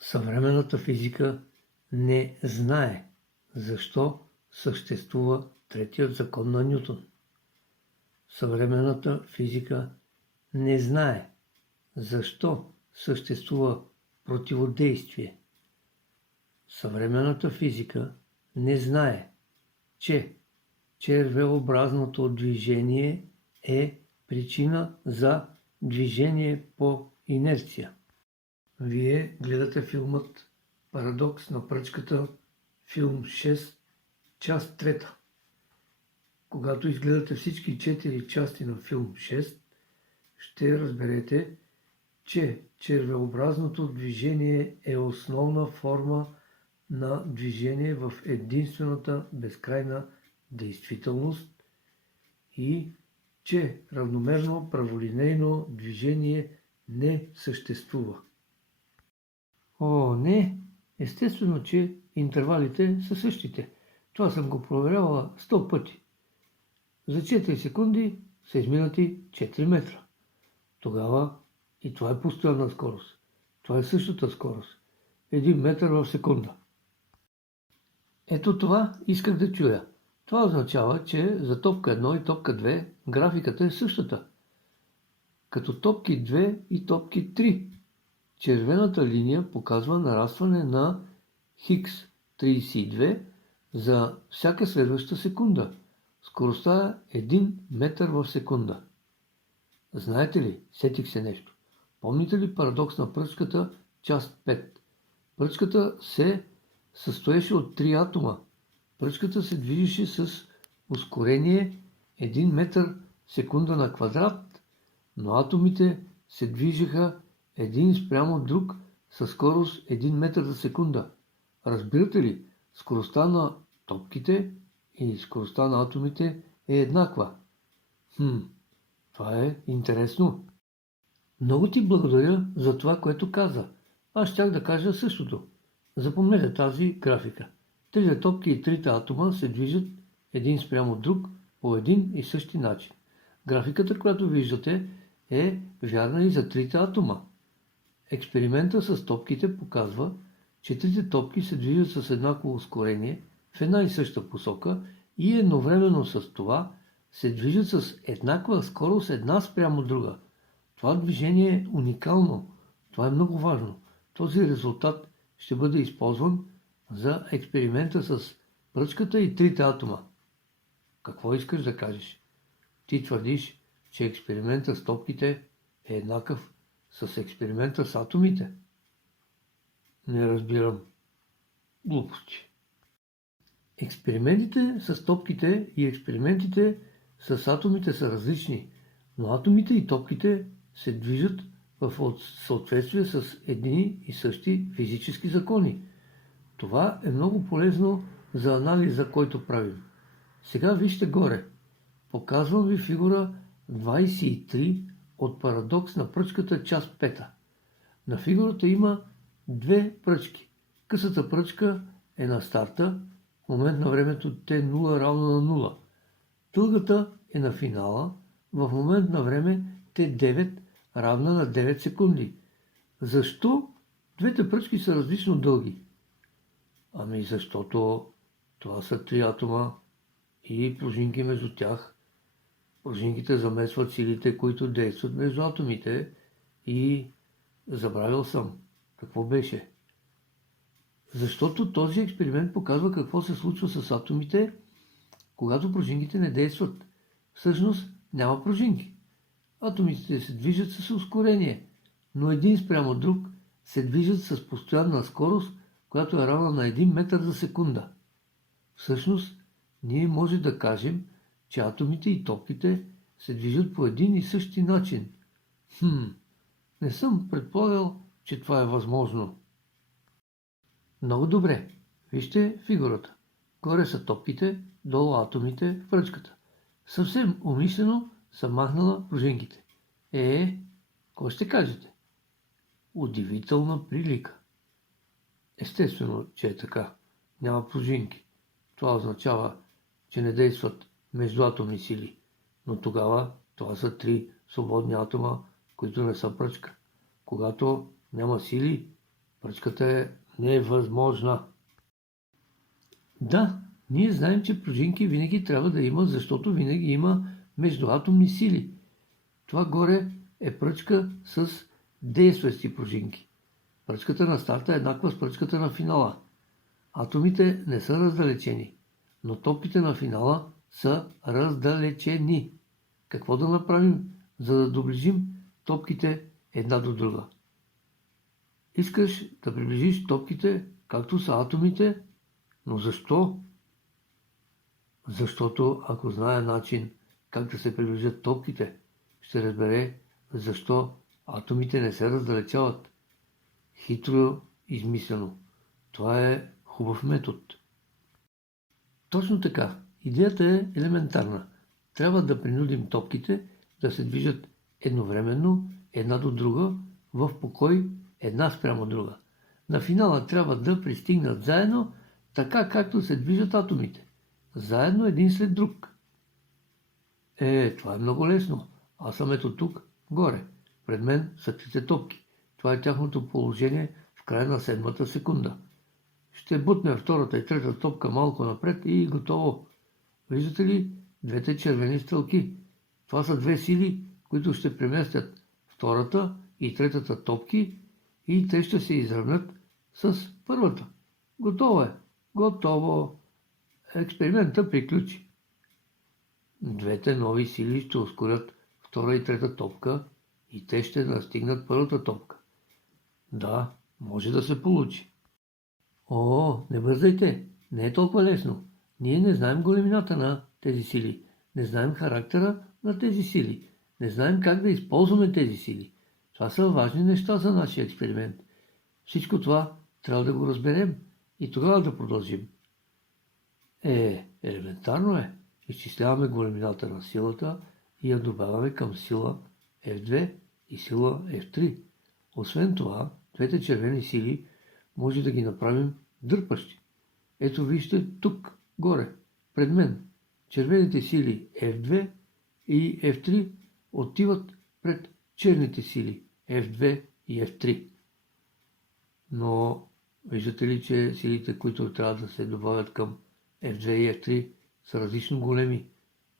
Съвременната физика не знае защо съществува третият закон на Нютон. Съвременната физика не знае защо съществува противодействие. Съвременната физика не знае, че червеобразното движение е причина за движение по инерция. Вие гледате филмът "Парадокс на пръчката", филм 6, част 3. Когато изгледате всички 4 части на филм 6, ще разберете, че червеобразното движение е основна форма на движение в единствената безкрайна действителност и че равномерно праволинейно движение не съществува. О, не! Естествено, че интервалите са същите. Това съм го проверявала 100 пъти. За 4 секунди са изминати 4 метра. Тогава и това е постоянна скорост. Това е същата скорост. 1 метър в секунда. Ето това исках да чуя. Това означава, че за топка 1 и топка 2 графиката е същата. Като топки 2 и топки 3. Червената линия показва нарастване на Хикс 32 за всяка следваща секунда. Скоростта е 1 метър в секунда. Знаете ли, сетих се нещо. Помните ли парадокс на пръчката, част 5? Пръчката се състоеше от 3 атома. Пръчката се движеше с ускорение 1 метър секунда на квадрат, но атомите се движеха един спрямо друг със скорост 1 метър за секунда. Разбирате ли, скоростта на топките и скоростта на атомите е еднаква. Това е интересно. Много ти благодаря за това, което каза. Аз щях да кажа същото. Запомнете тази графика. Трите топки и трите атома се движат един спрямо друг по един и същи начин. Графиката, която виждате, е вярна и за трите атома. Експеримента с топките показва, че трите топки се движат с еднакво ускорение в една и съща посока и едновременно с това се движат с еднаква скорост една спрямо друга. Това движение е уникално. Това е много важно. Този резултат ще бъде използван за експеримента с пръчката и трите атома. Какво искаш да кажеш? Ти твърдиш, че експеримента с топките е еднакъв с експеримента с атомите? Не разбирам. Глупости. Експериментите с топките и експериментите с атомите са различни, но атомите и топките се движат в съответствие с едни и същи физически закони. Това е много полезно за анализа, който правим. Сега вижте горе. Показвам ви фигура 23 от парадокс на пръчката, част 5. На фигурата има 2 пръчки. Късата пръчка е на старта, в момент на времето Т0 равно на 0. Дългата е на финала, в момент на време Т9 равна на 9 секунди. Защо двете пръчки са различно дълги? Ами защото това са 3 атома и пружинки между тях. Пружинките замесват силите, които действат между атомите и забравил съм. Какво беше? Защото този експеримент показва какво се случва с атомите, когато пружинките не действат. Всъщност няма пружинки. Атомите се движат с ускорение, но един спрямо друг се движат с постоянна скорост, която е равна на 1 метър за секунда. Всъщност, ние може да кажем, че атомите и топките се движат по един и същи начин. Не съм предполагал, че това е възможно. Много добре. Вижте фигурата. Горе са топките, долу атомите в пръчката. Съвсем умишлено съм махнала пружинките. Кой ще кажете? Удивителна прилика. Естествено, че е така. Няма пружинки. Това означава, че не действат междуатомни сили. Но тогава това са 3 свободни атома, които не са пръчка. Когато няма сили, Пръчката е невъзможна. Да, ние знаем, че пружинки винаги трябва да има, защото винаги има междуатомни сили. Това горе е пръчка с действащи пружинки. Пръчката на старта е еднаква с пръчката на финала. Атомите не са раздалечени, но топките на финала са раздалечени. Какво да направим, за да доближим топките една до друга? Искаш да приближиш топките, както са атомите, но защо? Защото ако знае начин как да се приближат топките, ще разбере защо атомите не се раздалечават. Хитро измислено. Това е хубав метод. Точно така. Идеята е елементарна. Трябва да принудим топките да се движат едновременно, една до друга, в покой, една спрямо друга. На финала трябва да пристигнат заедно, така както се движат атомите. Заедно един след друг. Това е много лесно. Аз съм ето тук, горе. Пред мен са трите топки. Това е тяхното положение в края на 7-та секунда. Ще бутнем втората и трета топка малко напред и готово. Виждате ли двете червени стрелки? Това са две сили, които ще преместят втората и третата топки и те ще се изравнят с първата. Готово е. Готово. Експериментът приключи. Двете нови сили ще ускорят втора и трета топка и те ще настигнат първата топка. Да, може да се получи. Не бързайте, не е толкова лесно. Ние не знаем големината на тези сили, не знаем характера на тези сили, не знаем как да използваме тези сили. Това са важни неща за нашия експеримент. Всичко това трябва да го разберем и тогава да продължим. Елементарно е. Изчисляваме големината на силата и я добавяме към сила F2 и сила F3. Освен това, двете червени сили може да ги направим дърпащи. Ето вижте тук, горе, пред мен. Червените сили F2 и F3 отиват пред черните сили F2 и F3. Но виждате ли, че силите, които трябва да се добавят към F2 и F3 са различно големи,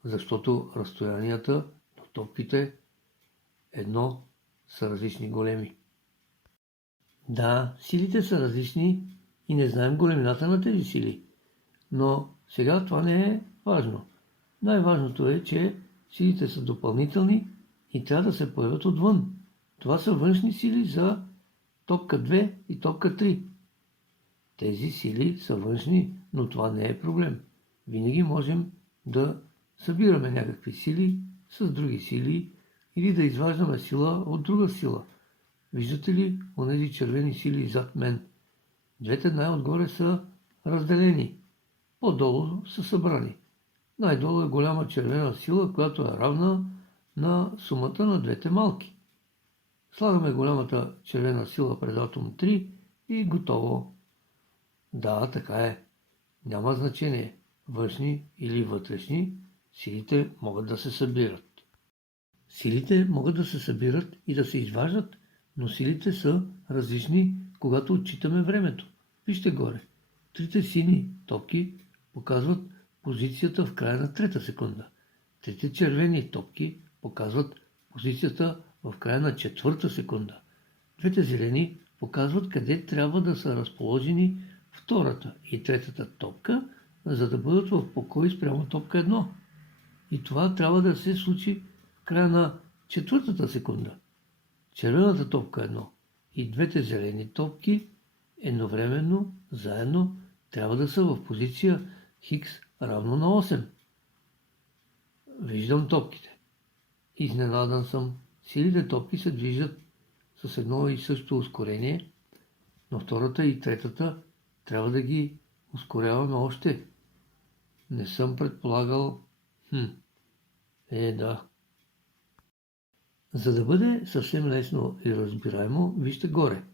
защото разстоянията на топките едно са различни големи. Да, силите са различни и не знаем големината на тези сили. Но сега това не е важно. Най-важното е, че силите са допълнителни и трябва да се появят отвън. Това са външни сили за топка 2 и топка 3. Тези сили са външни, но това не е проблем. Винаги можем да събираме някакви сили с други сили или да изваждаме сила от друга сила. Виждате ли онези червени сили зад мен? Двете най-отгоре са разделени. По-долу са събрани. Най-долу е голяма червена сила, която е равна на сумата на двете малки. Слагаме голямата червена сила пред атом 3 и готово. Да, така е. Няма значение. Външни или вътрешни, силите могат да се събират. Силите могат да се събират и да се изваждат, но силите са различни, когато отчитаме времето. Вижте горе. Трите сини топки показват позицията в края на трета секунда. Трите червени топки показват позицията в края на четвърта секунда. Двете зелени показват къде трябва да са разположени втората и третата топка, за да бъдат в покой спрямо топка 1. И това трябва да се случи в края на четвъртата секунда. Червената топка 1 и двете зелени топки едновременно, заедно, трябва да са в позиция Хикс равно на 8. Виждам топките. Изненадан съм. Силите топки се движат с едно и също ускорение, но втората и третата трябва да ги ускоряваме още. Не съм предполагал. Да. За да бъде съвсем лесно и разбираемо, вижте горе.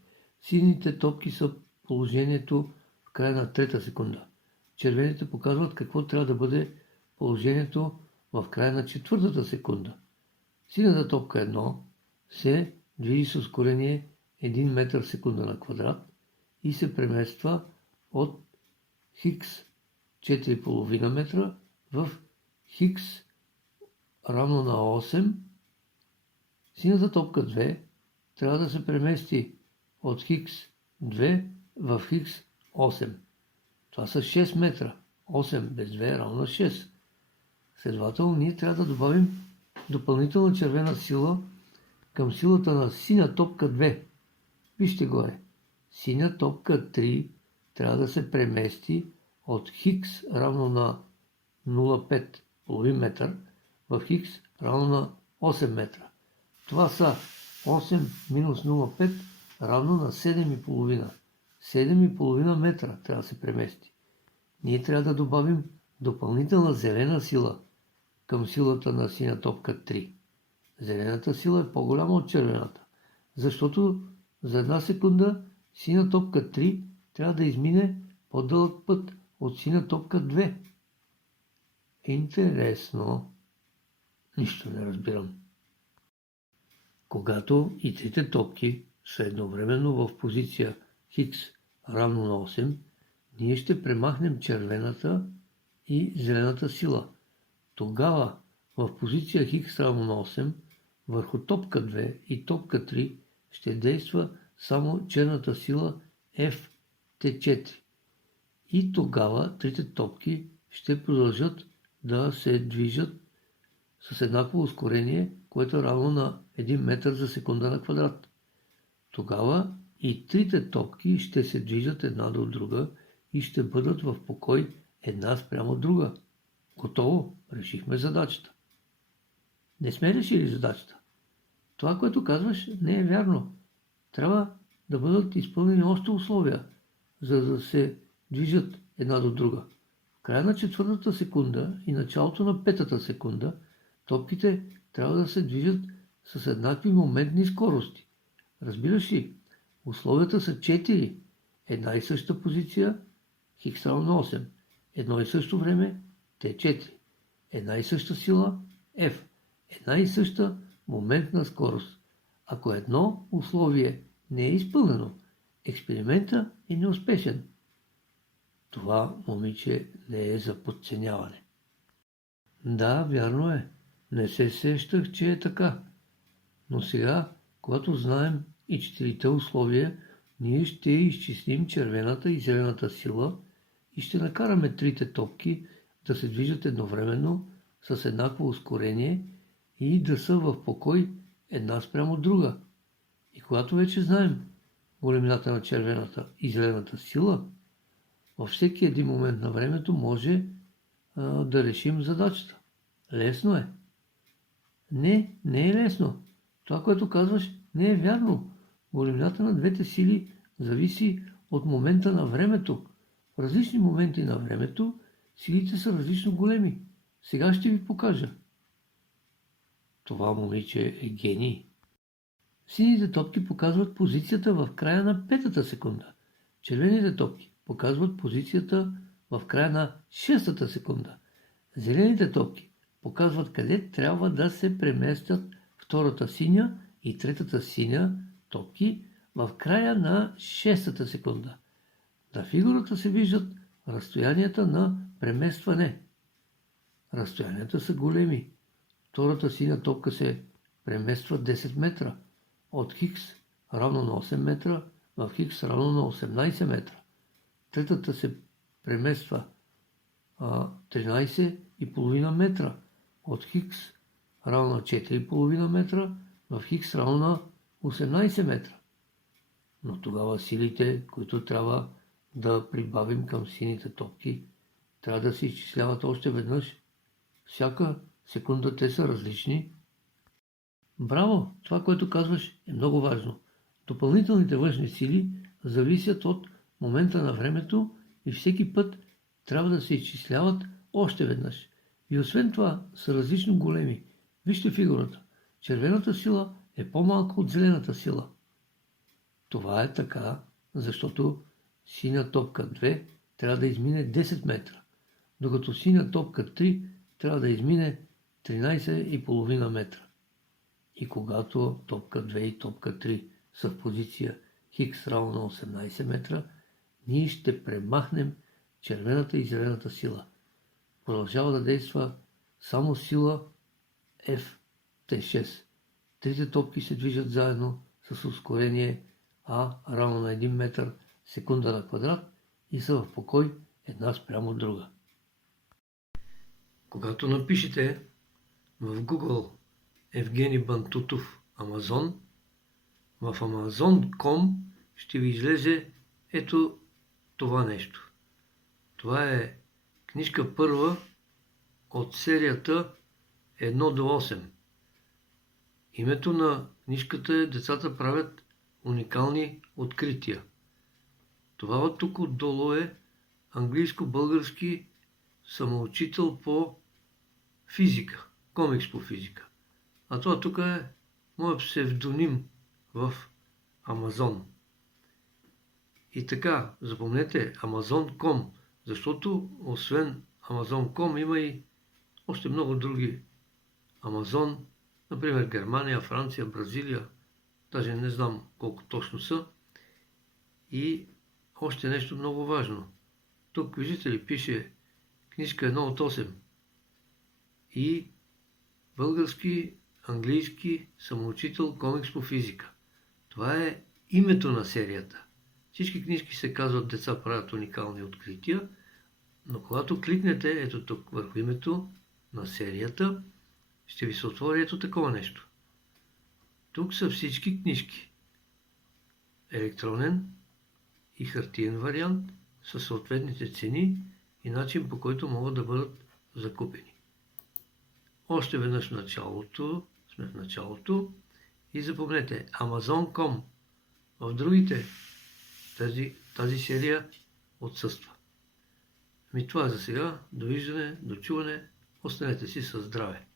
Сините топки са положението в края на трета секунда. Червените показват какво трябва да бъде положението в края на четвъртата секунда. Синята топка 1 се движи с ускорение 1 метър в секунда на квадрат, и се премества от хикс 4,5 метра в хикс равно на 8. Синята топка 2 трябва да се премести от хикс 2 в хикс 8. Това са 6 метра. 8 без 2 е равно на 6. Следователно, ние трябва да добавим допълнителна червена сила към силата на синя топка 2. Вижте горе. Синя топка 3 трябва да се премести от хикс равно на 0,5 половин метър в хикс равно на 8 метра. Това са 8 минус 0,5 равно на 7,5. 7,5 метра трябва да се премести. Ние трябва да добавим допълнителна зелена сила към силата на синя топка 3. Зелената сила е по-голяма от червената, защото за една секунда синя топка 3 трябва да измине по-дълъг път от синя топка 2. Интересно. Нищо не разбирам. Когато и трите топки са едновременно в позиция хикс равно на 8, ние ще премахнем червената и зелената сила. Тогава в позиция хикс равно на 8 върху топка 2 и топка 3 ще действа само черната сила FT4. И тогава трите топки ще продължат да се движат с еднакво ускорение, което е равно на 1 метър за секунда на квадрат. Тогава и трите топки ще се движат една до друга и ще бъдат в покой една спрямо друга. Готово, решихме задачата. Не сме решили задачата. Това, което казваш, не е вярно. Трябва да бъдат изпълнени още условия, за да се движат една до друга. В края на 4-та секунда и началото на 5-та секунда топките трябва да се движат с еднакви моментни скорости. Разбираш ли? Условията са 4. Една и съща позиция, хикс равно на 8. Едно и също време, T4. Една и съща сила, F. Една и съща моментна скорост. Ако едно условие не е изпълнено, експериментът е неуспешен. Това, момиче, не е за подценяване. Да, вярно е. Не се сещах, че е така. Но сега, когато знаем и 4-те условия, ние ще изчислим червената и зелената сила и ще накараме трите топки да се движат едновременно с еднакво ускорение и да са в покой една спрямо друга. И когато вече знаем големината на червената и зелената сила, във всеки един момент на времето може да решим задачата. Лесно е. Не, не е лесно. Това, което казваш, не е вярно. Големината на двете сили зависи от момента на времето. В различни моменти на времето силите са различно големи. Сега ще ви покажа. Това момиче е гений. Сините топки показват позицията в края на 5-та секунда. Червените топки показват позицията в края на 6-та секунда. Зелените топки показват къде трябва да се преместят втората синя и третата синя топки в края на 6-та секунда. На фигурата се виждат разстоянията на преместване. Разстоянията са големи. Втората синя топка се премества 10 метра. От хикс равно на 8 метра в хикс равно на 18 метра. Третата се премества 13,5 метра. От хикс равно на 4,5 метра в хикс равно на 18 метра. Но тогава силите, които трябва да прибавим към сините топки, трябва да се изчисляват още веднъж. Всяка секунда те са различни. Браво! Това, което казваш, е много важно. Допълнителните външни сили зависят от момента на времето и всеки път трябва да се изчисляват още веднъж. И освен това са различно големи. Вижте фигурата. Червената сила е по-малка от зелената сила. Това е така, защото синя топка 2 трябва да измине 10 метра, докато синя топка 3 трябва да измине 13,5 метра. И когато топка 2 и топка 3 са в позиция Хикс равно на 18 метра, ние ще премахнем червената и зелената сила. Продължава да действа само сила F-T6. Трите топки се движат заедно с ускорение А равно на 1 метър секунда на квадрат и са в покой една спрямо друга. Когато напишете в Google Евгений Бантутов Амазон, в Amazon.com ще ви излезе ето това нещо. Това е книжка първа от серията 1 до 8. Името на книжката е "Децата правят уникални открития". Това от тук отдолу е английско-български самоучител по физика, комикс по физика. А това тук е моят псевдоним в Амазон. И така, запомнете Amazon.com, защото освен Amazon.com има и още много други Амазон, например Германия, Франция, Бразилия, даже не знам колко точно са. И още нещо много важно. Тук, виждате ли, пише книжка 1 от 8 и български, английски самоучител комикс по физика. Това е името на серията. Всички книжки се казват "Деца правят уникални открития", но когато кликнете ето тук върху името на серията, ще ви се отвори ето такова нещо. Тук са всички книжки. Електронен и хартиен вариант със съответните цени и начин, по който могат да бъдат закупени. Още веднъж сме в началото и запомнете Amazon.com. В другите тази серия отсъства. Това е за сега. Довиждане, до чуване. Останете си със здраве!